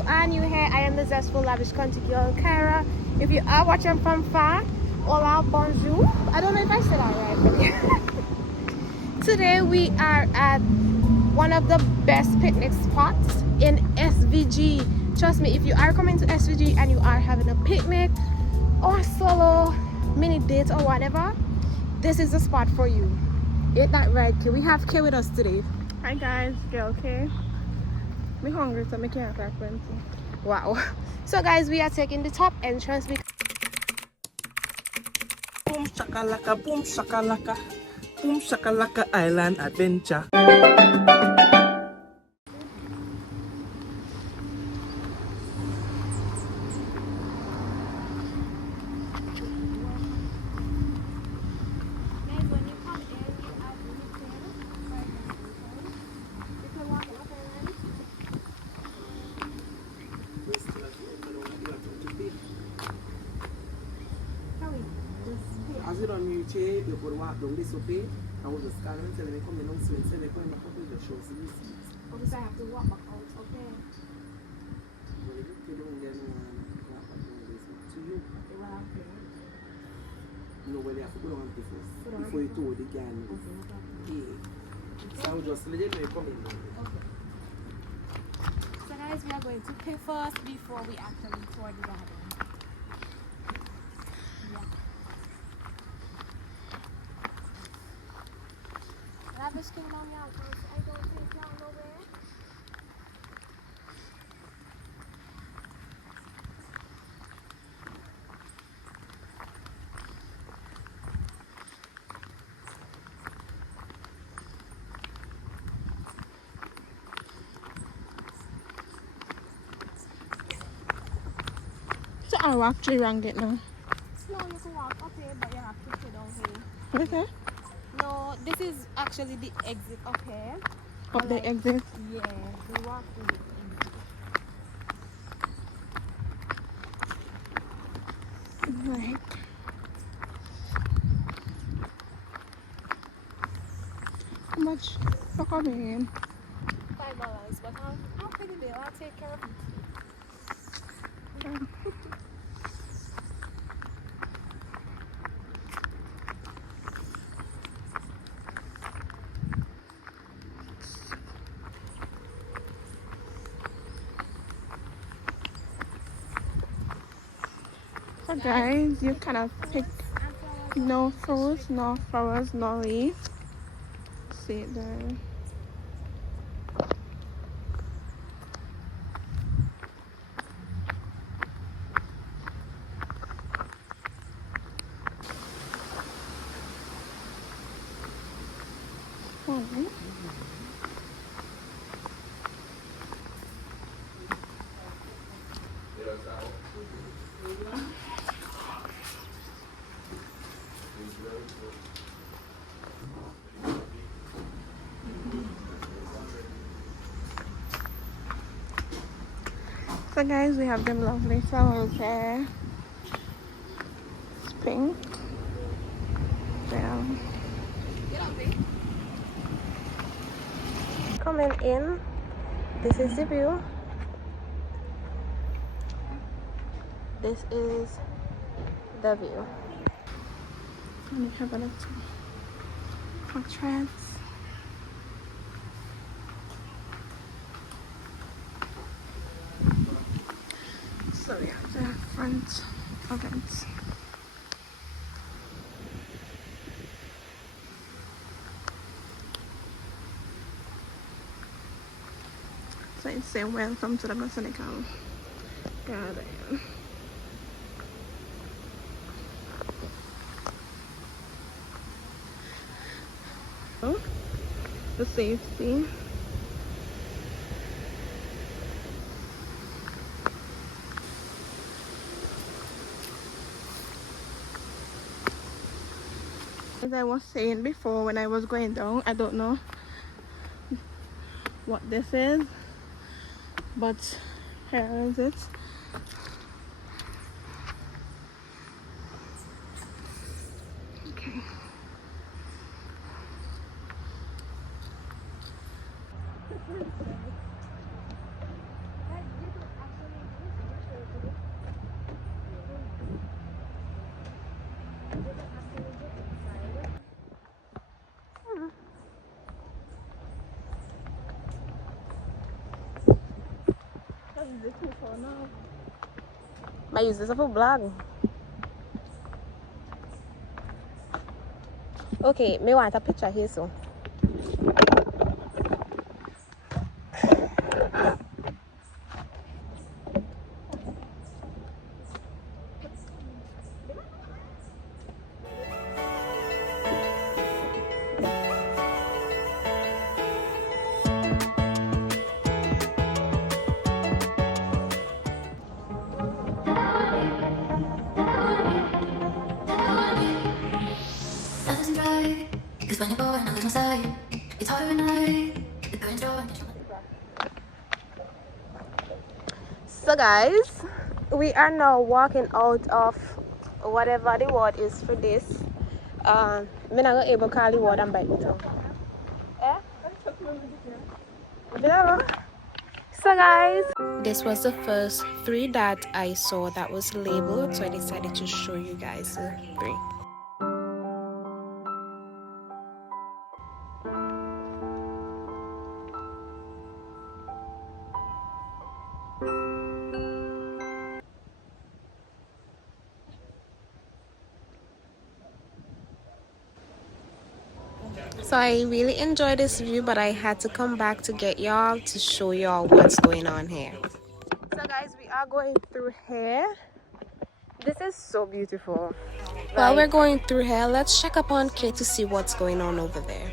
you are new here, I am the zestful Lavishcountrygirlkira. If you are watching from far, hola, bonjour. I don't know if I said that right, but yeah. Today we are at one of the best picnic spots in SVG. Trust me, if you are coming to SVG and you are having a picnic or a solo mini date or whatever, this is the spot for you. Ain't that right, Kay? We have Kay with us today. Hi guys, girl K. Me hungry so I can't crack plenty. Wow. So guys, we are taking the top entrance. Boom shakalaka, boom shakalaka, boom shakalaka island adventure. As you don't mute, you could walk down this way. I was just scanning and telling me coming on soon. Say they're coming back up with the show. So you see. Obviously, I have to walk back out, okay? Well, if you don't get no walk back down this way. To you. They will have to. No, well, you have to go down the first. Before you told the girl. Yeah. So I will just let you know you're coming down. Okay. So guys, we are going to pay first before we actually tour the garden. Lavish Kingdom, y'all, because I don't take y'all nowhere. So I walk through around it now. No, you can walk up here, but you have to sit down here. Okay. No, this is actually the exit up here. Up the exit. Yeah, we walk through the exit. Right. How much for coming? $5, but I'll pay the bill. I'll take care of it. So guys, you cannot pick no fruits, no flowers, no leaves. See it there. So guys, we have them lovely flowers here. It's pink. Yeah. Coming in, this is the view. This is the view. And we have a little portraits. So we have the front of it. So it's saying welcome to the Botanical Garden. Oh, the safety. As I was saying before when I was going down, I don't know what this is, but here is it. Okay. too far now. I use this for blog. Okay, me want a picture here so. So guys, we are now walking out of whatever the word is for this. I'm not gonna able to call the word and bite the tongue. So guys, this was the first 3 that I saw that was labeled, so I decided to show you guys the 3. So I really enjoyed this view, but I had to come back to get y'all to show y'all what's going on here. So guys, we are going through here. This is so beautiful. While we're going through here, let's check up on Kate to see what's going on over there.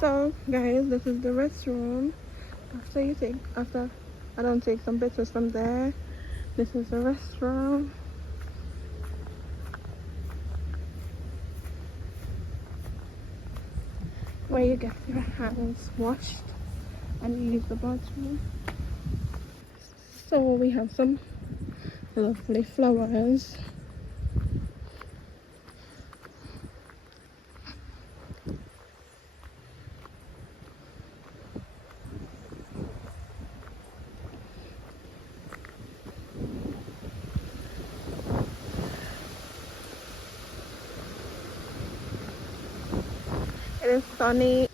So guys, this is the restroom. After I don't take some pictures from there, this is the restroom. Where you get your hands washed and use the bathroom. So we have some lovely flowers. It is sunny.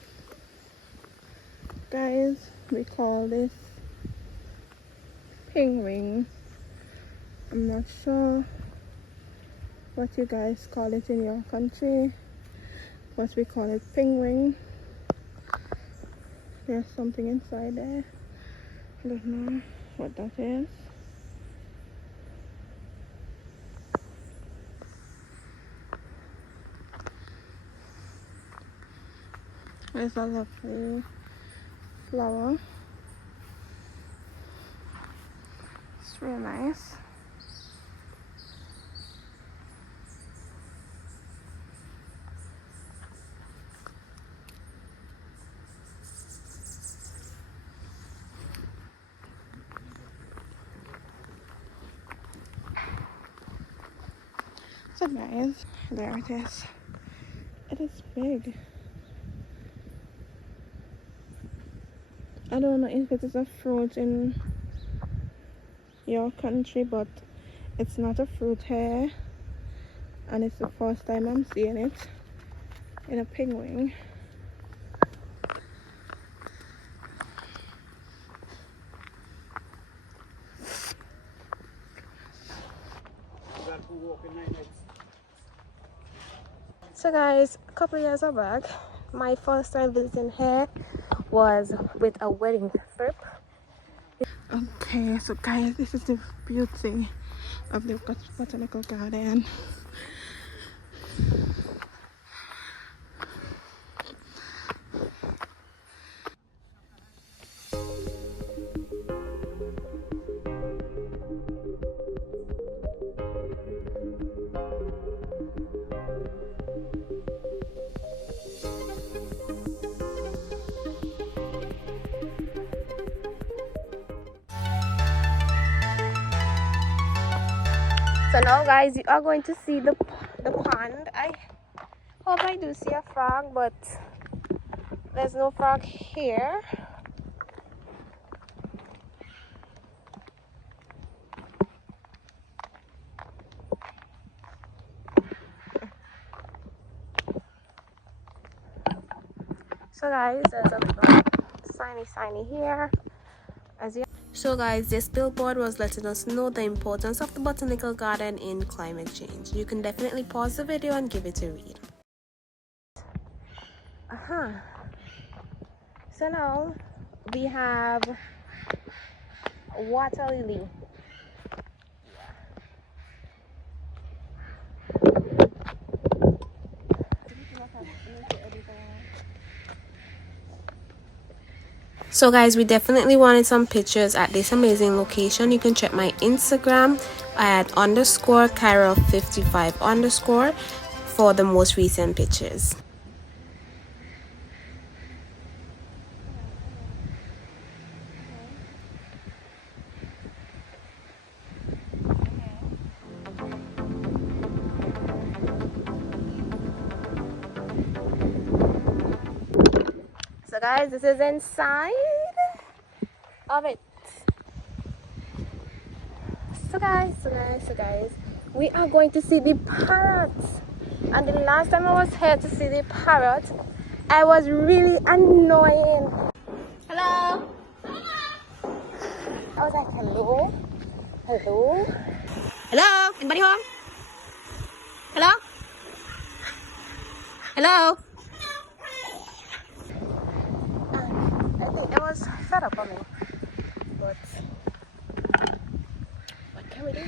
Guys, we call this penguin. I'm not sure what you guys call it in your country, but we call it penguin. There's something inside there. I don't know what that is. There's a lovely flower. It's really nice. So guys, there it is. It is big. I don't know if it is a fruit in your country, but it's not a fruit here, and it's the first time I'm seeing it in a penguin. So guys, a couple of years back, my first time visiting here was with a wedding trip. Okay, so guys, this is the beauty of the botanical garden. So now guys, you are going to see the pond. I hope I do see a frog, but there's no frog here. So guys, there's a little signy here. So guys, this billboard was letting us know the importance of the botanical garden in climate change. You can definitely pause the video and give it a read. So now we have water lily. So guys, we definitely wanted some pictures at this amazing location. You can check my Instagram at _Kira55_ for the most recent pictures. So guys, this is inside of it. So guys, we are going to see the parrots. And the last time I was here to see the parrot, I was really annoying. Hello? I was like, hello? Hello? Hello? Anybody home? Hello? Hello? I think I was fed up on me. But what can we do?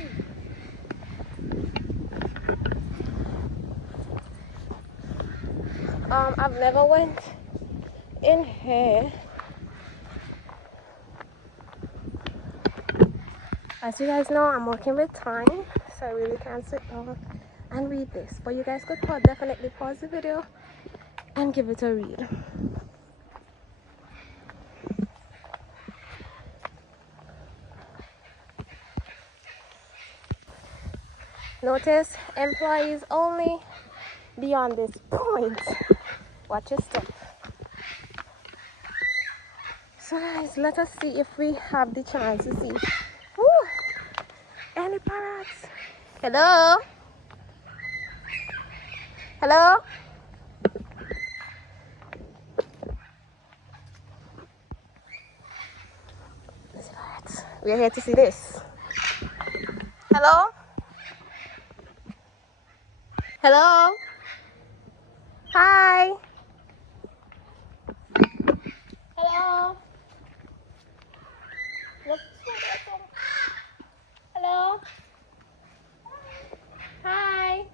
I've never went in here. As you guys know, I'm working with time, so I really can't sit down and read this. But you guys could definitely pause the video and give it a read. Notice employees only beyond this point. Watch your step. So guys, let us see if we have the chance to see any parrots. Hello? Hello? Let's see parrots. We are here to see this. Hello? Hello? Hi. Hello? Look. Hello? Hi.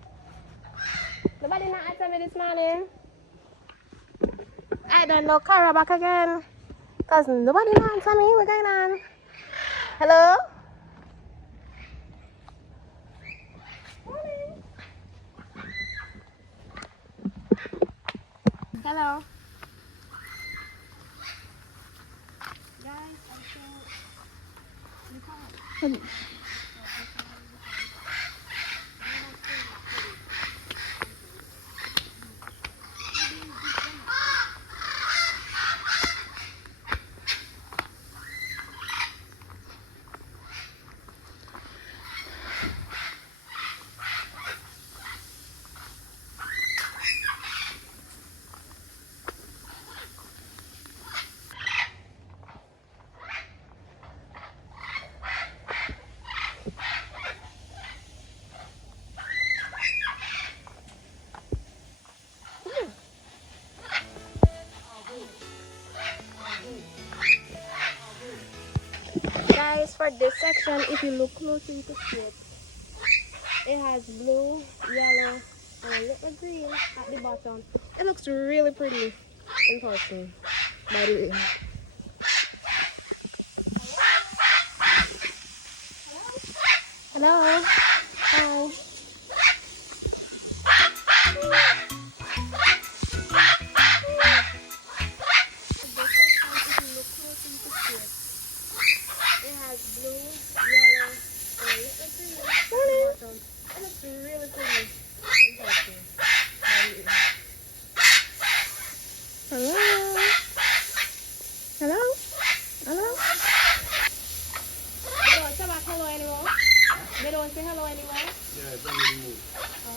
Nobody not answer me this morning. I don't know, Kara back again. Cause nobody not answer me. What's going on? Hello? Hello. Guys, guys, for this section, if you look closely, you can see it. It has blue, yellow, and a little green at the bottom. It looks really pretty in person, by the way. Hello? Hi. It has blue, yellow, and a little green at the bottom. It looks really pretty in person. Hello? Hello? Hello? They don't say about hello anymore? They don't say hello anymore? Yeah, it's only move. Oh.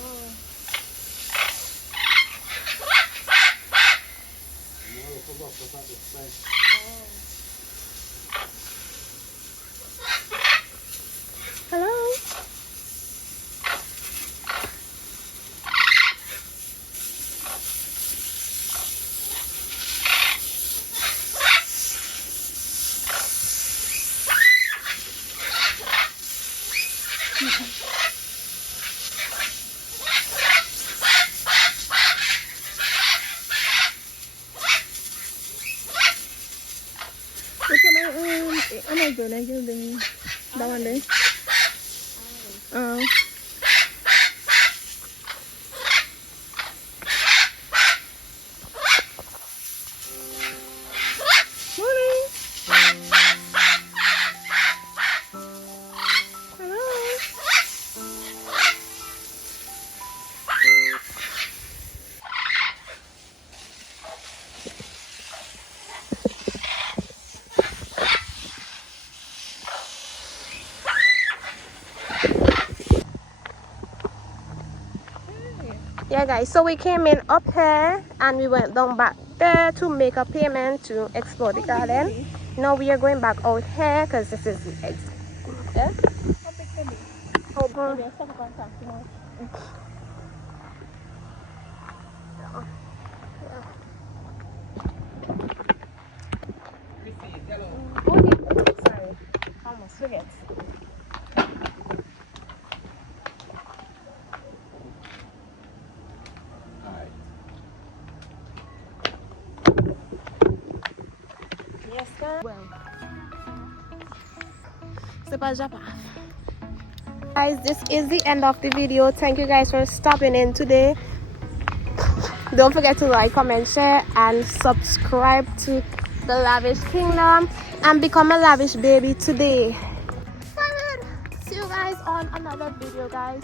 No, come up, that's not the same. Oh. Which am I doing? I give that one there. Morning. Hello. Yeah guys, so we came in up here and we went down back there to make a payment to explore the garden. Now we are going back out here because this is the sorry, almost forget. Yes, sir. Well, guys, this is the end of the video. Thank you guys for stopping in today. Don't forget to like, comment, share, and subscribe to the Lavish Kingdom and become a lavish baby today. See you guys on another video, guys.